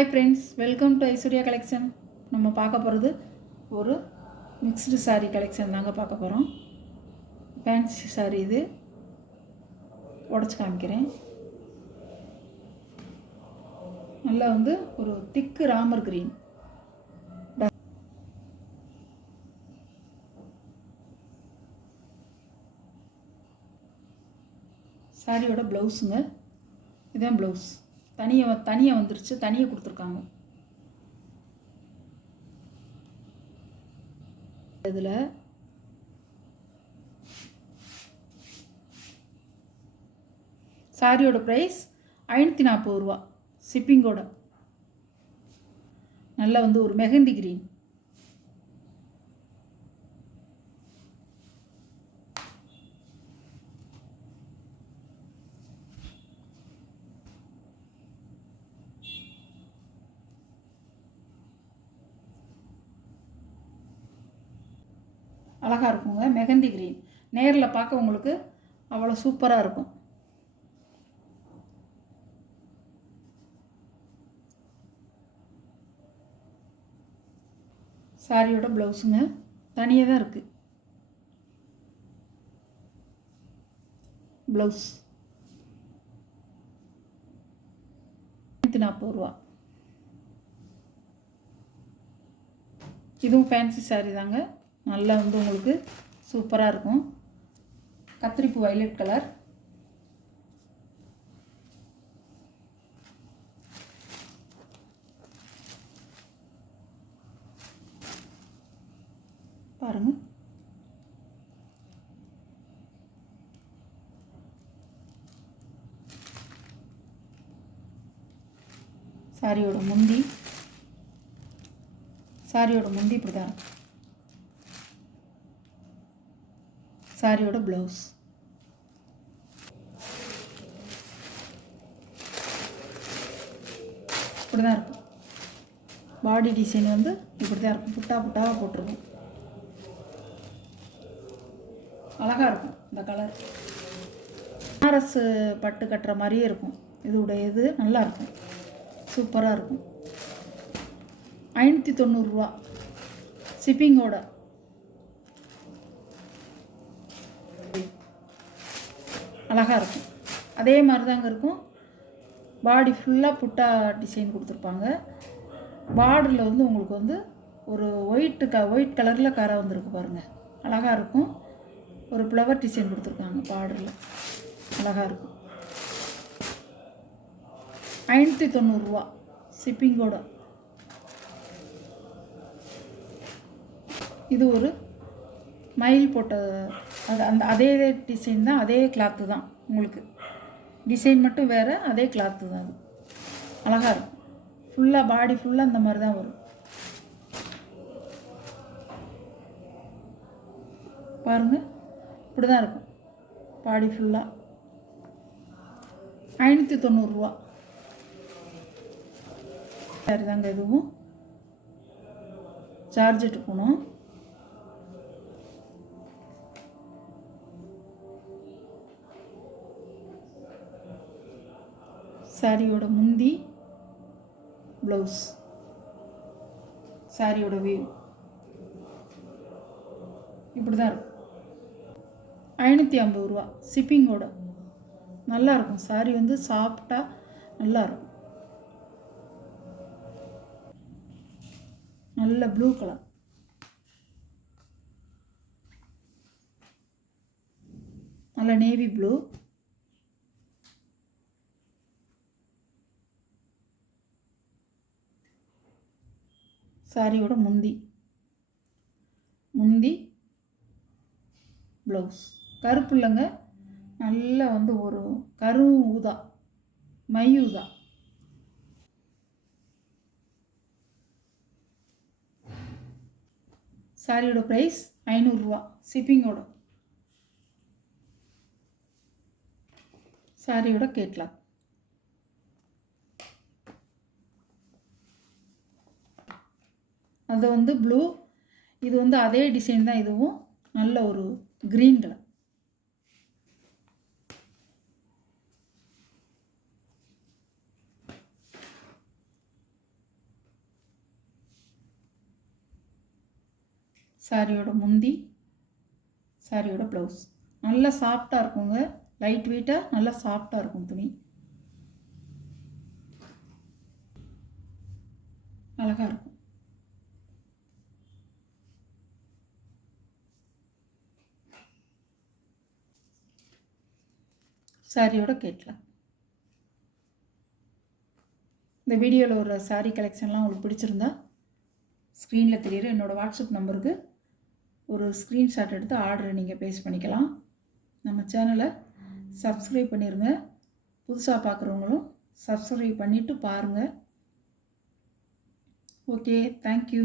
Hi friends, welcome to Aishwarya collection. நம்ம பார்க்க போகிறது ஒரு மிக்ஸ்டு சாரீ கலெக்ஷன் தாங்க பார்க்க போகிறோம். ஃபேன்சி சாரீ இது உடச்சி காமிக்கிறேன். நல்லா ஒரு திக்கு ராமர் கிரீன். சாரியோட ப்ளவுஸுங்க, இதுதான் ப்ளவுஸ். தனியாக வந்துருச்சு, தனியாக கொடுத்துருக்காங்க. இதில் சாரியோட ப்ரைஸ் 540 ரூபா ஷிப்பிங்கோட. நல்லா ஒரு மெஹந்தி கிரீன். அழகாக இருக்குங்க, மெஹந்தி கிரீன். நேரில் பார்க்க உங்களுக்கு அவ்வளோ சூப்பராக இருக்கும். சாரியோட ப்ளவுஸுங்க தனியாக தான் இருக்குது. ப்ளவுஸ் 540 ரூபா. இதுவும் ஃபேன்சி சாரீ தாங்க. நல்லா உங்களுக்கு சூப்பராக இருக்கும். கத்திரிப்பூ வைலட் கலர். பாருங்கள், சாரியோட முந்தி இப்படி தான் இருக்கும். சாரியோட ப்ளவுஸ் இப்படி தான் இருக்கும். பாடி டிசைன் இப்படி தான் இருக்கும். புட்டாக போட்டிருக்கும். அழகாக இருக்கும். இந்த கலர் பனாரஸ் பட்டு கட்டுற மாதிரியே இருக்கும். இது நல்லா இருக்கும், சூப்பராக இருக்கும். 590 ரூபா ஷிப்பிங்கோட. அழகாக இருக்கும். அதே மாதிரி தாங்க இருக்கும். பாடி ஃபுல்லாக புட்டா டிசைன் கொடுத்துருப்பாங்க. பார்டரில் உங்களுக்கு ஒரு ஒயிட் கலரில் கரை வந்திருக்கு பாருங்கள். அழகாக இருக்கும். ஒரு ஃப்ளவர் டிசைன் கொடுத்துருக்காங்க பார்டரில். அழகாக இருக்கும். 590 ரூபா ஷிப்பிங்கோட. இது ஒரு மயில் போட்ட அதே டிசைன் தான், அதே கிளாத்து தான். உங்களுக்கு டிசைன் மட்டும் வேறு, அதே கிளாத்து தான். அது அழகாக இருக்கும். ஃபுல்லாக பாடி ஃபுல்லாக இந்த மாதிரி தான் வரும். பாருங்கள், இப்படி தான் இருக்கும் பாடி ஃபுல்லாக. 590 ரூபா. சரி தாங்க. இதுவும் சார்ஜெட்டு போகணும். சாரியோட முந்தி, ப்ளவுஸ், சாரியோட வியூ இப்படி தான் இருக்கும். 550 ரூபா ஷிப்பிங்கோட. நல்லா இருக்கும். சாரி சாஃப்டாக நல்லா இருக்கும். நல்ல ப்ளூ கலர். நல்ல நேவி ப்ளூ. சாரியோட முந்தி ப்ளவுஸ் கருப்பு இல்லைங்க, நல்ல ஒரு கரும் ஊதா, மை ஊதா. சாரியோட ப்ரைஸ் 500 ரூபா ஷிப்பிங்கோட. சாரியோட கேட்லாக். அது ப்ளூ. இது அதே டிசைன் தான். இதுவும் நல்ல ஒரு க்ரீன் கலர். சாரியோட முந்தி, சாரியோட ப்ளவுஸ். நல்லா சாஃப்டாக இருக்குங்க, லைட் வெயிட்டாக நல்லா சாஃப்டாக இருக்கும் துணி. அழகாக இருக்கும். சாரியோட கேட்கலாம். இந்த வீடியோவில் ஒரு சாரீ கலெக்ஷன்லாம் உங்களுக்கு பிடிச்சிருந்தா ஸ்க்ரீனில் தெரியுற என்னோடய வாட்ஸ்அப் நம்பருக்கு ஒரு ஸ்க்ரீன்ஷாட் எடுத்து ஆர்டரை நீங்கள் ப்ளேஸ் பண்ணிக்கலாம். நம்ம சேனலை சப்ஸ்கிரைப் பண்ணிடுங்க. புதுசாக பார்க்குறவங்களும் சப்ஸ்கிரைப் பண்ணிவிட்டு பாருங்கள். Okay, thank you.